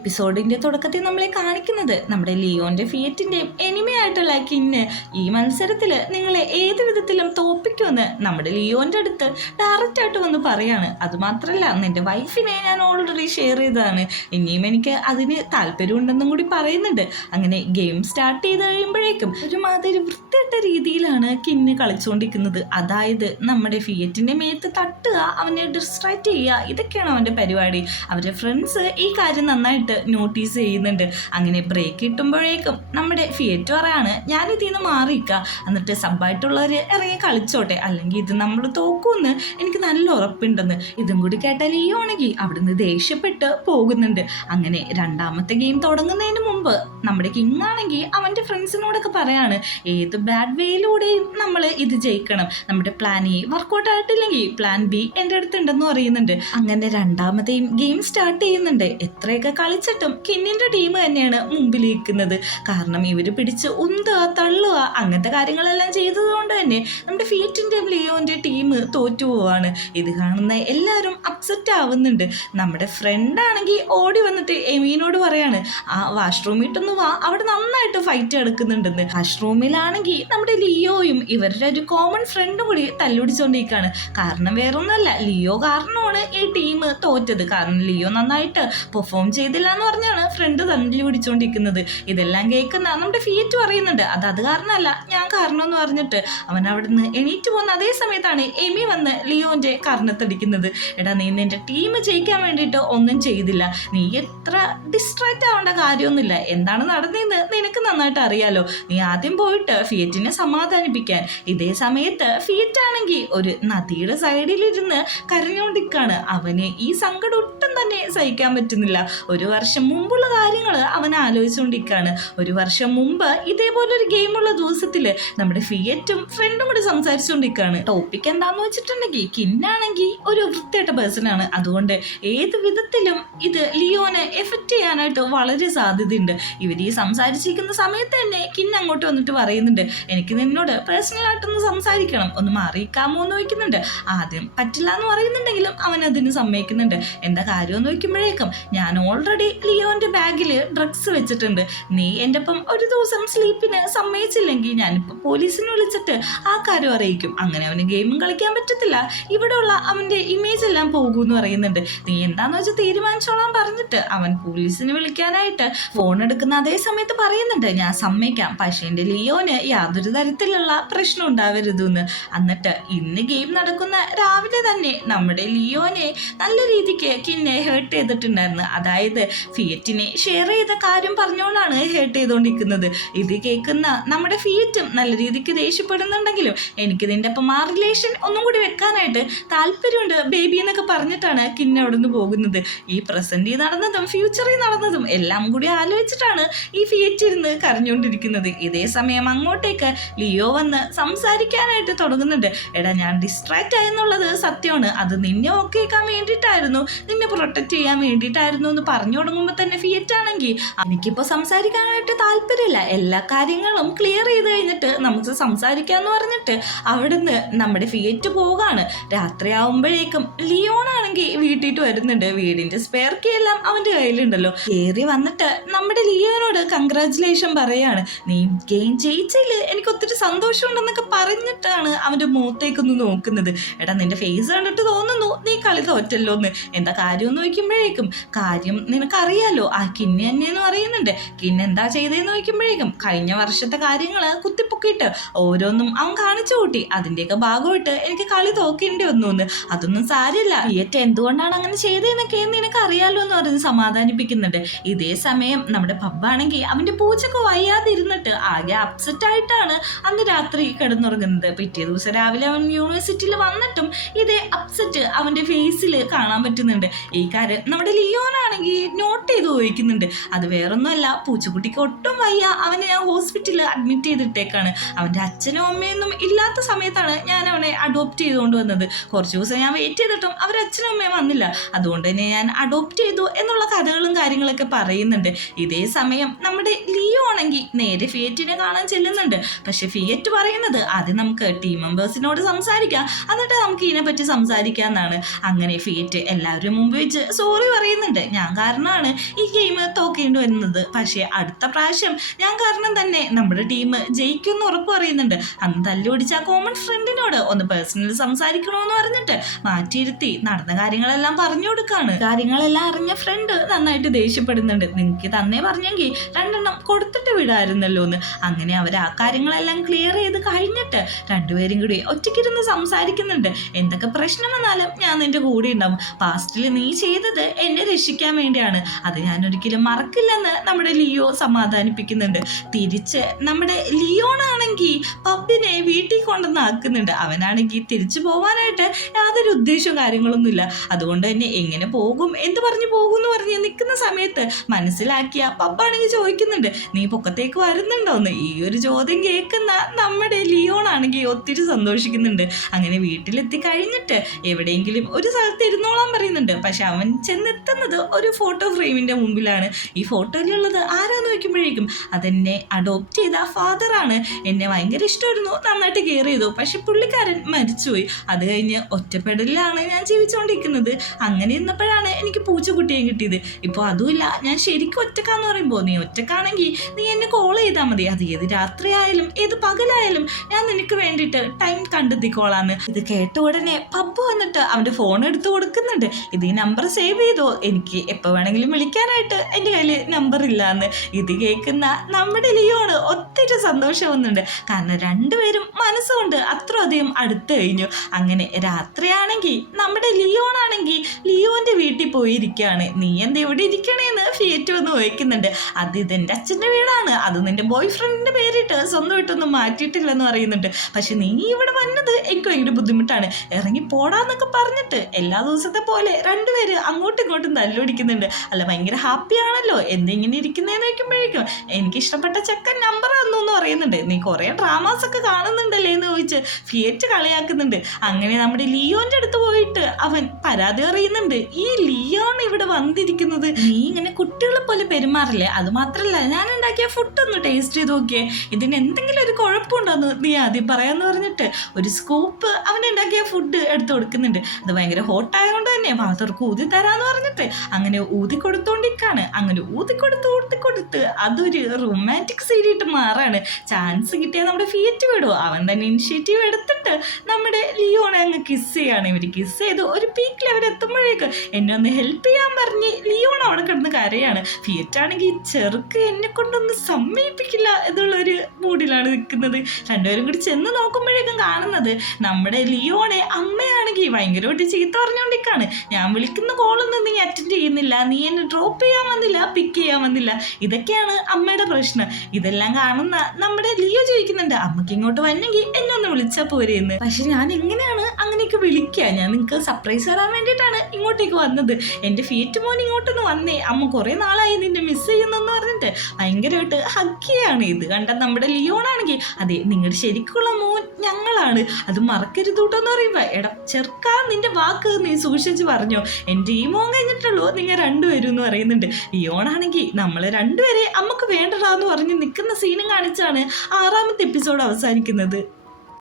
എപ്പിസോഡിന്റെ തുടക്കത്തിൽ നമ്മളെ കാണിക്കുന്നത് നമ്മുടെ ലിയോന്റെ ഫിയറ്റിന്റെയും എനിമയായിട്ടുള്ള കിന്ന് ഈ മത്സരത്തിൽ നിങ്ങളെ ഏത് വിധത്തിലും തോപ്പിക്കുമെന്ന് നമ്മുടെ ലിയോന്റെ അടുത്ത് ഡയറക്റ്റ് ആയിട്ട് വന്ന് പറയാണ്. അതുമാത്രമല്ല, നിന്റെ വൈഫിനെ ഞാൻ ഓൾറെഡി ഷെയർ ചെയ്തതാണ്, ഇനിയും എനിക്ക് അതിന് താല്പര്യമുണ്ടെന്നും കൂടി പറയുന്നുണ്ട്. അങ്ങനെ ഗെയിം സ്റ്റാർട്ട് ചെയ്ത് കഴിയുമ്പോഴേക്കും ഒരുമാതിരി വൃത്തിയിട്ട രീതിയിലാണ് കിന്ന് കളിച്ചുകൊണ്ടിരിക്കുന്നത്. അതായത് നമ്മുടെ ഫിയറ്റിന്റെ മേത്ത് തട്ടുക, അവനെ ഡിസ്ട്രാക്ട് ചെയ്യുക, ഇതൊക്കെയാണ് അവന്റെ പരിപാടി. അവരുടെ ഫ്രണ്ട്സ് ഈ കാര്യം നന്നായിട്ട് നോട്ടീസ് ചെയ്യുന്നുണ്ട്. അങ്ങനെ ബ്രേക്ക് കിട്ടുമ്പോഴേക്കും നമ്മുടെ ഫിയറ്റ് പറയാണ്, ഞാൻ ഇതിൽ നിന്ന് മാറിയിക്ക, എന്നിട്ട് സബ്ബായിട്ടുള്ളവർ ഇറങ്ങി കളിച്ചോട്ടെ, അല്ലെങ്കിൽ ഇത് നമ്മൾ തോക്കുമെന്ന് എനിക്ക് നല്ല ഉറപ്പുണ്ടെന്ന്. ഇതും കൂടി കേട്ടാൽ ഈ ആണെങ്കിൽ അവിടുന്ന് ദേഷ്യപ്പെട്ട് പോകുന്നുണ്ട്. അങ്ങനെ രണ്ടാമത്തെ ഗെയിം തുടങ്ങുന്നതിന് മുമ്പ് നമ്മുടെ കിങ് ആണെങ്കിൽ അവൻ്റെ ഫ്രണ്ട്സിനോടൊക്കെ പറയാണ്, ഏത് ബാഡ് വേയിലൂടെയും നമ്മൾ ഇത് ജയിക്കണം, നമ്മുടെ പ്ലാൻ എ വർക്കൗട്ട് ആയിട്ടില്ലെങ്കിൽ പ്ലാൻ ബി എൻ്റെ അടുത്തുണ്ടെന്ന് പറയുന്നുണ്ട്. അങ്ങനെ രണ്ടാമത്തെയും ഗെയിം സ്റ്റാർട്ട് ചെയ്യുന്നുണ്ട്. എത്രയൊക്കെ കളിച്ചിട്ടും കിന്നിന്റെ ടീം തന്നെയാണ് മുമ്പിലിരിക്കുന്നത്. കാരണം ഇവര് പിടിച്ച് ഉന്തുക, തള്ളുക, അങ്ങനത്തെ കാര്യങ്ങളെല്ലാം ചെയ്തതുകൊണ്ട് തന്നെ നമ്മുടെ ഫിയറ്റിന്റെയും ലിയോന്റെ ടീം തോറ്റു പോവാണ്. ഇത് കാണുന്ന എല്ലാവരും അപ്സെറ്റ് ആവുന്നുണ്ട്. നമ്മുടെ ഫ്രണ്ട് ആണെങ്കിൽ ഓടി വന്നിട്ട് എമീനോട് പറയാണ്, ആ വാഷ്റൂമിട്ടൊന്ന് വാ, അവിടെ നന്നായിട്ട് ഫൈറ്റ് എടുക്കുന്നുണ്ടെന്ന്. വാഷ്റൂമിലാണെങ്കിൽ നമ്മുടെ ലിയോയും ഇവരുടെ ഒരു കോമൺ ഫ്രണ്ടും കൂടി തല്ലുപിടിച്ചോണ്ടിരിക്കുകയാണ്. കാരണം വേറൊന്നുമല്ല, ലിയോ കാരണമാണ് ഈ ടീം തോറ്റത്. കാരണം ലിയോ നന്നായിട്ട് പെർഫോം ചെയ്തില്ല എന്ന് പറഞ്ഞാണ് ഫ്രണ്ട് തല്ല് പിടിച്ചോണ്ടിരിക്കുന്നത്. ഇതെല്ലാം കേൾക്കുന്ന നമ്മുടെ ഫിയറ്റ് പറയുന്നുണ്ട്, അത് കാരണമല്ല, ഞാൻ കാരണം എന്ന് പറഞ്ഞിട്ട് അവൻ അവിടുന്ന് എണീറ്റ് പോകുന്ന അതേ സമയത്താണ് എമി വന്ന് ലിയോന്റെ കർണത്തടിക്കുന്നത്. എടാ, നീ നിന്റെ ടീം ജയിക്കാൻ വേണ്ടിയിട്ട് ഒന്നും ചെയ്തില്ല, നീ എത്ര ഡിസ്ട്രാക്റ്റ് ആവേണ്ട കാര്യമൊന്നുമില്ല, എന്താണ് നടന്നതെന്ന് നിനക്ക് നന്നായിട്ട് അറിയാലോ, നീ ആദ്യം പോയിട്ട് ഫിയറ്റിനെ സമാധാനിപ്പിക്കാൻ. ഇതേ സമയത്ത് ഫിയറ്റ് ആണെങ്കിൽ ഒരു നദിയുടെ സൈഡിലിരുന്ന് കരഞ്ഞുകൊണ്ടിരിക്കുകയാണ്. അവന് ഈ സങ്കടം ഒട്ടും തന്നെ സഹിക്കാൻ പറ്റുന്നില്ല. ഒരു വർഷം മുമ്പുള്ള കാര്യങ്ങൾ അവൻ ആലോചിച്ചുകൊണ്ടിരിക്കുകയാണ്. ഒരു വർഷം മുമ്പ് ഇതേപോലൊരു ഗെയിമുള്ള ദിവസത്തിൽ നമ്മുടെ ഫിയറ്റും ഫ്രണ്ടും കൂടി സംസാരിച്ചുകൊണ്ടിരിക്കുകയാണ്. ടോപ്പിക് എന്താണെന്ന് വെച്ചിട്ടുണ്ടെങ്കിൽ കിന്നാണെങ്കിൽ ഒരു വൃത്തിയായിട്ട പേഴ്സൺ ആണ്. അതുകൊണ്ട് ഏത് വിധത്തിലും ഇത് ലിയോനെ എഫക്റ്റ് ചെയ്യാനായിട്ട് വളരെ സാധ്യതയുണ്ട്. ഇവർ ഈ സംസാരിച്ചിരിക്കുന്ന സമയത്ത് തന്നെ കിന്ന് അങ്ങോട്ട് വന്നിട്ട് പറയുന്നുണ്ട്, എനിക്ക് നിന്നോട് പേഴ്സണലായിട്ടൊന്ന് സംസാരിക്കണം, ഒന്ന് മാറിയിക്കാമോ എന്ന് ചോദിക്കുന്നുണ്ട്. ആദ്യം പറ്റില്ല എന്ന് പറയുന്നുണ്ടെങ്കിലും അവൻ അതിന് സമ്മതിക്കുന്നുണ്ട്. എന്താ കാര്യമെന്ന് ചോദിക്കുമ്പോഴേക്കും, ഞാൻ ഓൾറെഡി ലിയോന്റെ ബാഗിൽ ഡ്രഗ്സ് വെച്ചിട്ടുണ്ട്, നീ എൻ്റെ ഒപ്പം ഒരു ദിവസം സ്ലീപ്പിന് സമ്മതിച്ചില്ലെങ്കിൽ ഞാനിപ്പോൾ പോലീസിനെ വിളിച്ചിട്ട് ആ കാര്യം അറിയിക്കും. അങ്ങനെ അവന് ഗെയിമും കളിക്കാൻ പറ്റത്തില്ല, ഇവിടെയുള്ള അവൻ്റെ ഇമേജ് എല്ലാം പോകുമെന്ന് പറയുന്നുണ്ട്. നീ എന്താന്ന് വെച്ചാൽ തീരുമാനിച്ചോളാൻ പറഞ്ഞിട്ട് അവൻ പോലീസിനെ വിളിക്കാനായിട്ട് ഫോൺ എടുക്കുന്ന അതേ സമയത്ത് പറയുന്നുണ്ട്, ഞാൻ സമ്മതിക്കാം, പക്ഷേ എൻ്റെ ലിയോന് യാതൊരു തരത്തിലുള്ള പ്രശ്നം ഉണ്ടാവരുതെന്ന്. എന്നിട്ട് ഇന്ന് ഗെയിം നടക്കുന്ന രാവിലെ തന്നെ നമ്മുടെ ലിയോനെ നല്ല രീതിക്ക് കിന്നെ ഹേർട്ട് ചെയ്തിട്ടുണ്ടായിരുന്നു. അതായത് ഫിയറ്റിനെ ഷെയർ ചെയ്ത കാര്യം പറഞ്ഞോളാണ് ഹേർട്ട് ചെയ്തുകൊണ്ടിരിക്കുന്നത്. ഇത് കേൾക്കുന്ന നമ്മുടെ ഫിയറ്റും നല്ല രീതിക്ക് ദേഷ്യപ്പെടുന്നുണ്ടെങ്കിലും എനിക്ക് നിന്റെ ഒപ്പം ആ റിലേഷൻ ഒന്നും കൂടി വെക്കാനായിട്ട് താല്പര്യമുണ്ട് ബേബി എന്നൊക്കെ പറഞ്ഞിട്ടാണ് കിന്ന അവിടെ നിന്ന് പോകുന്നത്. ഈ പ്രസന്റിൽ നടന്നതും ഫ്യൂച്ചറിൽ നടന്നതും എല്ലാം കൂടി ആലോചിച്ചിട്ടാണ് ഈ ഫിയറ്റ് ഇരുന്ന് കരഞ്ഞുകൊണ്ടിരിക്കുന്നത്. ഇതേ സമയം അങ്ങോട്ടേക്ക് ലിയോ വന്ന് സംസാരിക്കാനായിട്ട് തുടങ്ങുന്നുണ്ട്. എടാ, ഞാൻ ഡിസ്ട്രാക്റ്റ് ആയെന്നുള്ളത് സത്യമാണ്, അത് നിന്നെ ഓക്കേക്കാൻ വേണ്ടിയിട്ടായിരുന്നു, നിന്നെ പ്രൊട്ടക്ട് ചെയ്യാൻ വേണ്ടിയിട്ടായിരുന്നു എന്ന് പറഞ്ഞു തുടങ്ങുമ്പോൾ തന്നെ ഫിയറ്റ് ആണെങ്കിൽ എനിക്കിപ്പോൾ സംസാരിക്കാനായിട്ട് താല്പര്യമില്ല, എല്ലാ കാര്യങ്ങളും ക്ലിയർ ചെയ്ത് കഴിഞ്ഞിട്ട് നമുക്ക് സംസാരിക്കാമെന്ന് പറഞ്ഞിട്ട് അവിടുന്ന് നമ്മുടെ ഫിയറ്റ് പോകാണ്. രാത്രിയാവുമ്പോഴേക്കും ലിയോണാണെങ്കിൽ വീട്ടിട്ട് വരുന്നുണ്ട്. വീടിന്റെ സ്പെയർ കീ എല്ലാം അവന്റെ കയ്യിലുണ്ടല്ലോ. കയറി വന്നിട്ട് നമ്മുടെ ലിയോനോട് കൺഗ്രാറ്റുലേഷൻ പറയാണ്, നീ ഗെയിം ജയിച്ചില്ല, എനിക്ക് ഒത്തിരി സന്തോഷമുണ്ടെന്നൊക്കെ പറഞ്ഞിട്ടാണ് അവന്റെ മുഖത്തേക്കൊന്ന് നോക്കുന്നത്. എടാ, നിന്റെ ഫേസ് കണ്ടിട്ട് തോന്നുന്നു നീ കളി തോറ്റല്ലോ എന്ന്. എന്താ കാര്യം എന്ന് ചോദിക്കുമ്പോഴേക്കും, കാര്യം നിനക്കറിയാലോ, ആ കിന്നെ തന്നെയെന്ന് പറയുന്നുണ്ട്. കിന്നെ എന്താ ചെയ്തതെന്ന് ചോദിക്കുമ്പോഴേക്കും, കഴിഞ്ഞ വർഷത്തെ കാര്യങ്ങൾ കുത്തിപ്പൊക്കിയിട്ട് ഓരോന്നും അവൻ കാണിച്ചു കൂട്ടി, അതിൻ്റെയൊക്കെ ഭാഗമായിട്ട് എനിക്ക് കളി തോക്കേണ്ടി വന്നു എന്ന്. അതൊന്നും സാരില്ല, ഫിയറ്റ് എന്തുകൊണ്ടാണ് അങ്ങനെ ചെയ്തതെന്നൊക്കെ നിനക്ക് അറിയാലോ എന്ന് പറഞ്ഞ് സമാധാനിപ്പിക്കുന്നുണ്ട്. ഇതേ സമയം നമ്മുടെ പബ്ബാണെങ്കിൽ അവൻ്റെ പൂച്ചക്ക് വയ്യാതിരുന്നിട്ട് ആകെ അപ്സെറ്റ് ആയിട്ടാണ് അന്ന് രാത്രി കിടന്നുറങ്ങുന്നത്. പിറ്റേ ദിവസം രാവിലെ അവൻ യൂണിവേഴ്സിറ്റിയിൽ വന്നിട്ടും ഇതേ അപ്സെറ്റ് അവൻ്റെ ഫേസിൽ കാണാൻ പറ്റുന്നുണ്ട്. ഈ കാര്യം നമ്മുടെ ലിയോനാണെങ്കിൽ നോട്ട് ചെയ്ത് ചോദിക്കുന്നുണ്ട്. അത് വേറൊന്നുമല്ല, പൂച്ചക്കുട്ടിക്ക് ഒട്ടും വയ്യ, അവനെ ഞാൻ ഹോസ്പിറ്റലിൽ അഡ്മിറ്റ് ചെയ്തിട്ടേക്കാണ്. അവൻ്റെ അച്ഛനും അമ്മയൊന്നും ഇല്ലാത്ത സമയത്താണ് ഞാൻ അവനെ അഡോപ്റ്റ് ചെയ്തുകൊണ്ട് വന്നത്. കുറച്ച് ദിവസം ഞാൻ വെയിറ്റ് ചെയ്തിട്ടും അവർ അച്ഛനും അമ്മയും വന്നില്ല, അതുകൊണ്ട് തന്നെ ഞാൻ അഡോപ്റ്റ് ചെയ്തു എന്നുള്ള കഥകളും കാര്യങ്ങളൊക്കെ പറയുന്നുണ്ട്. ഇതേ സമയം നമ്മുടെ ലിയോ ആണെങ്കിൽ നേരെ ഫിയറ്റിനെ കാണാൻ ചെല്ലുന്നുണ്ട്. പക്ഷെ ഫിയറ്റ് പറയുന്നത് ആദ്യം നമുക്ക് ടീം മെമ്പേഴ്സിനോട് സംസാരിക്കാം, എന്നിട്ട് നമുക്ക് ഇതിനെപ്പറ്റി സംസാരിക്കാം എന്നാണ്. അങ്ങനെ ഫിയറ്റ് എല്ലാവരും മുമ്പ് വെച്ച് സോറി പറയുന്നുണ്ട്, ഞാൻ കാരണം കാരണമാണ് ഈ ഗെയിം തോക്കേണ്ടി വരുന്നത്. പക്ഷേ അടുത്ത പ്രാവശ്യം ഞാൻ കാരണം തന്നെ നമ്മുടെ ടീം ജയിക്കുമെന്ന് ഉറപ്പ് പറയുന്നുണ്ട്. അന്ന് തല്ലുപിടിച്ച ആ കോമൺ ഫ്രണ്ടിനോട് ഒന്ന് പേഴ്സണലി സംസാരിക്കണമെന്ന് പറഞ്ഞിട്ട് മാറ്റിയിരുത്തി നടന്ന കാര്യങ്ങളെല്ലാം പറഞ്ഞു കൊടുക്കാണ്. കാര്യങ്ങളെല്ലാം അറിഞ്ഞ ഫ്രണ്ട് നന്നായിട്ട് ദേഷ്യപ്പെടുന്നുണ്ട്. നിങ്ങൾക്ക് തന്നേ പറഞ്ഞെങ്കിൽ 2 കൊടുത്തിട്ട് വിടായിരുന്നല്ലോ എന്ന്. അങ്ങനെ അവർ ആ കാര്യങ്ങളെല്ലാം ക്ലിയർ ചെയ്ത് കഴിഞ്ഞിട്ട് രണ്ടുപേരും കൂടി ഒറ്റയ്ക്കിരുന്ന് സംസാരിക്കുന്നുണ്ട്. എന്തൊക്കെ പ്രശ്നം വന്നാലും ഞാൻ നിന്റെ കൂടെ ഉണ്ടാവും. പാസ്റ്റിൽ നീ ചെയ്തത് എന്നെ രക്ഷിക്കാൻ വേണ്ടിയാണ്, അത് ഞാൻ ഒരിക്കലും മറക്കില്ലെന്ന് നമ്മുടെ ലിയോ സമാധാനിപ്പിക്കുന്നുണ്ട്. തിരിച്ച് നമ്മുടെ ലിയോണാണെങ്കിൽ പബ്ബിനെ വീട്ടിൽ കൊണ്ടുവന്നാക്കുന്നുണ്ട്. അവനാണെങ്കിൽ തിരിച്ചു പോവാനായിട്ട് യാതൊരു ഉദ്ദേശവും കാര്യങ്ങളൊന്നുമില്ല. അതുകൊണ്ട് തന്നെ എങ്ങനെ പോകും എന്ത് പറഞ്ഞു പോകും എന്ന് പറഞ്ഞ് നിൽക്കുന്ന സമയത്ത് മനസ്സിലാക്കിയ പബ്ബാണെങ്കിൽ ചോദിക്കുന്നുണ്ട്, നീ പൊക്കത്തേക്ക് വരുന്നുണ്ടോന്ന്. ഈ ഒരു ചോദ്യം കേൾക്കുന്ന നമ്മുടെ ലിയോണാണെങ്കിൽ ഒത്തിരി സന്തോഷിക്കുന്നുണ്ട്. അങ്ങനെ വീട്ടിലെത്തി കഴിഞ്ഞിട്ട് എവിടെയെങ്കിലും ഒരു സ്ഥലത്ത് ഇരുന്നോളാൻ പറയുന്നുണ്ട്. പക്ഷെ അവൻ ചെന്നെത്തുന്നത് ഒരു ഫോട്ടോ ഫ്രെയിമിന്റെ മുമ്പിലാണ്. ഈ ഫോട്ടോയിലുള്ളത് ആരാന്ന് നോക്കുമ്പോഴേക്കും അതെന്നെ അഡോപ്റ്റ് ചെയ്ത ഫാദറാണ്. എന്നെ ഭയങ്കര ഇഷ്ടമായിരുന്നു, നന്നായിട്ട് കെയർ ചെയ്തു. പക്ഷെ പുള്ളിക്കാരൻ മരിച്ചുപോയി. അത് കഴിഞ്ഞ് ഒറ്റപ്പെടലിലാണ് ഞാൻ ജീവിച്ചുകൊണ്ടിരിക്കുന്നത്. അങ്ങനെ ഇന്നപ്പോഴാണ് എനിക്ക് പൂച്ചക്കുട്ടിയെ കിട്ടിയത്. ഇപ്പോൾ അതുമില്ല, ഞാൻ ശരിക്കും ഒറ്റക്കാന്ന് പറയുമ്പോൾ നീ ഒറ്റക്കാണെങ്കിൽ നീ എന്നെ കോൾ ചെയ്താൽ മതി. അത് ഏത് രാത്രിയായാലും ഏത് പകലായാലും ഞാൻ നിനക്ക് വേണ്ടിയിട്ട് ടൈം കണ്ടെത്തിക്കോളാന്ന്. ഇത് കേട്ട ഉടനെ പബ്ബ് വന്നിട്ട് അവൻ്റെ ഫോൺ എടുത്ത് കൊടുക്കുന്നുണ്ട്. ഇത് ഈ നമ്പർ സേവ് ചെയ്തോ, എനിക്ക് എപ്പോൾ വേണമെങ്കിലും വിളിക്കാനായിട്ട് എൻ്റെ കയ്യിൽ നമ്പർ ഇല്ലാന്ന്. ഇത് കേൾക്കുന്ന നമ്മുടെ ലിയോണ് ഒത്തിരി സന്തോഷമാവുന്നുണ്ട്. കാരണം രണ്ടുപേരും മനസ്സുകൊണ്ട് അത്രയധികം അടുത്ത് കഴിഞ്ഞു. അങ്ങനെ രാത്രിയാണെങ്കിൽ നമ്മുടെ ലിയോണാണെങ്കിൽ ലിയോന്റെ വീട്ടിൽ പോയിരിക്കുകയാണ്. നീ എന്താ ഇവിടെ ഇരിക്കണേന്ന് ഫിയറ്റ് വന്ന് ചോദിക്കുന്നുണ്ട്. അത് ഇതെൻ്റെ അച്ഛൻ്റെ വീടാണ്, അത് നിന്റെ ബോയ് ഫ്രണ്ടിൻ്റെ പേരിട്ട് സ്വന്തമായിട്ടൊന്നും മാറ്റിയിട്ടില്ലെന്ന് പറയുന്നുണ്ട്. പക്ഷെ നീ ഇവിടെ വന്നത് എനിക്ക് ഭയങ്കര ബുദ്ധിമുട്ടാണ്, ഇറങ്ങി പോടാന്നൊക്കെ പറഞ്ഞിട്ട് എല്ലാ ദിവസത്തെ പോലെ രണ്ടുപേര് അങ്ങോട്ടും ഇങ്ങോട്ടും തല്ലുപിടിക്കുന്നുണ്ട്. അല്ല ഭയങ്കര ഹാപ്പിയാണല്ലോ എന്തെങ്ങനെ ഇരിക്കുന്നതെന്ന് വയ്ക്കുമ്പോഴേക്കും എനിക്ക് ഇഷ്ടപ്പെട്ട ചെക്കൻ നമ്പർ തന്നു എന്ന് പറയുന്നുണ്ട്. നീ കുറേ ഡ്രാമാസ് ഒക്കെ കാണുന്നുണ്ടല്ലേ എന്ന് ചോദിച്ച് ഫിയറ്റ് കളിയാക്കുന്നുണ്ട്. അങ്ങനെ നമ്മുടെ ലിയോന്റെ അടുത്ത് പോയിട്ട് അവൻ പരാതി അറിയുന്നുണ്ട്. ഈ ലിയോൺ ഇവിടെ വന്നിരിക്കുന്നത് നീ ഇങ്ങനെ കുട്ടികളെ പോലെ പെരുമാറില്ലേ, അത് മാത്രമല്ല ഞാൻ ഉണ്ടാക്കിയ ഫുഡ് ഒന്ന് ടേസ്റ്റ് ചെയ്ത് നോക്കിയേ, ഇതിന് എന്തെങ്കിലും ഒരു കുഴപ്പമുണ്ടോന്ന് നീ ആദ്യം പറയാന്ന് പറഞ്ഞിട്ട് ഒരു സ്കൂപ്പ് അവൻ ഉണ്ടാക്കിയ ഫുഡ് എടുത്തു കൊടുക്കുന്നുണ്ട്. അത് ഭയങ്കര ഹോട്ടായതുകൊണ്ട് തന്നെ ഭാഗത്തവർക്ക് ഊതി തരാന്ന് പറഞ്ഞിട്ട് അങ്ങനെ ഊതി കൊടുത്തോണ്ടിരിക്കാണ്. അങ്ങനെ ഊതിക്കൊടുത്ത് അതൊരു റൊമാൻറ്റിക് സീനായിട്ട് മാറാണ്. ചാൻസ് കിട്ടിയാൽ നമ്മുടെ ഫിയറ്റ് വിടുമോ, അവൻ തന്നെ ഇനിഷ്യേറ്റീവ് എടുത്തിട്ട് നമ്മുടെ ലിയോണെ അങ്ങ് കിസ് ചെയ്യാണ്. ഇവർ കിസ് ചെയ്ത് ഒരു പീക്കിൽ അവരെത്തുമ്പോഴേക്ക് എന്നെ ഒന്ന് ഹെൽപ്പ് ചെയ്യാൻ പറഞ്ഞ് ലിയോൺ അവിടെ കിടന്ന് കരയാണ്. ഫിയറ്റ് ആണെങ്കിൽ ചെറുക്ക് എന്നെ കൊണ്ടൊന്ന് സമ്മതിപ്പിക്കില്ല എന്നുള്ളൊരു മൂഡിലാണ് നിൽക്കുന്നത്. രണ്ടുപേരും കൂടി ചെന്ന് നോക്കുമ്പോഴേക്കും കാണുന്നത് നമ്മുടെ ലിയോണെ അമ്മയാണെങ്കിൽ ഭയങ്കരമായിട്ട് ചീത്ത പറഞ്ഞുകൊണ്ടിരിക്കുകയാണ്. ഞാൻ വിളിക്കുന്ന കോളൊന്നും നീ അറ്റൻഡ് ചെയ്യുന്നില്ല, നീ എന്നെ ഡ്രോപ്പ് ചെയ്യാൻ വന്നില്ല, പിക്ക് ചെയ്യാൻ വന്നില്ല, ഇതൊക്കെയാണ് അമ്മയുടെ പ്രശ്നം. ഇതെല്ലാം കാണുന്ന നമ്മുടെ ലിയോ ചോദിക്കുന്നുണ്ട്, അമ്മയ്ക്ക് ഇങ്ങോട്ട് വന്നെങ്കിൽ എന്നെ ഒന്ന് വിളിച്ചാൽ പോരെയെന്ന്. പക്ഷെ ഞാൻ എങ്ങനെയാണ് അങ്ങനെയൊക്കെ വിളിക്കുക, ഞാൻ നിങ്ങൾക്ക് സർപ്രൈസ് തരാൻ വേണ്ടിയിട്ടാണ് ഇങ്ങോട്ടേക്ക് വന്നത്. എൻ്റെ ഫിയറ്റ് മോൻ ഇങ്ങോട്ടൊന്ന് വന്നേ, അമ്മ കുറേ നാളായി നിന്നെ മിസ് ചെയ്യുന്നെന്ന് പറഞ്ഞിട്ട് ഭയങ്കരമായിട്ട് ഹഗ്ഗിയാണ്. ഇത് കണ്ട നമ്മുടെ ലിയോണാണെങ്കിൽ അതെ നിങ്ങളുടെ ശരിക്കുള്ള മോൻ ഞങ്ങളാണ്, അത് മറക്കരുത് കേട്ടോ എന്ന് പറയുമ്പോൾ എടാ ചെറുക്കാ നിന്റെ വാക്ക് നീ സൂക്ഷിച്ച് പറഞ്ഞോ, എൻ്റെ ഈ മോൻ കഴിഞ്ഞിട്ടുള്ളൂ നിങ്ങൾ രണ്ടുപേരും എന്ന് പറയുന്നുണ്ട്. ലിയോണാണെങ്കിൽ നമ്മൾ രണ്ടുപേരെ അമ്മക്ക് വേണ്ടടാന്ന് പറഞ്ഞ് നിൽക്കുന്ന സീനും കാണിച്ചാണ് 6ാമത്തെ എപ്പിസോഡ് അവസാനിക്കുന്നത്.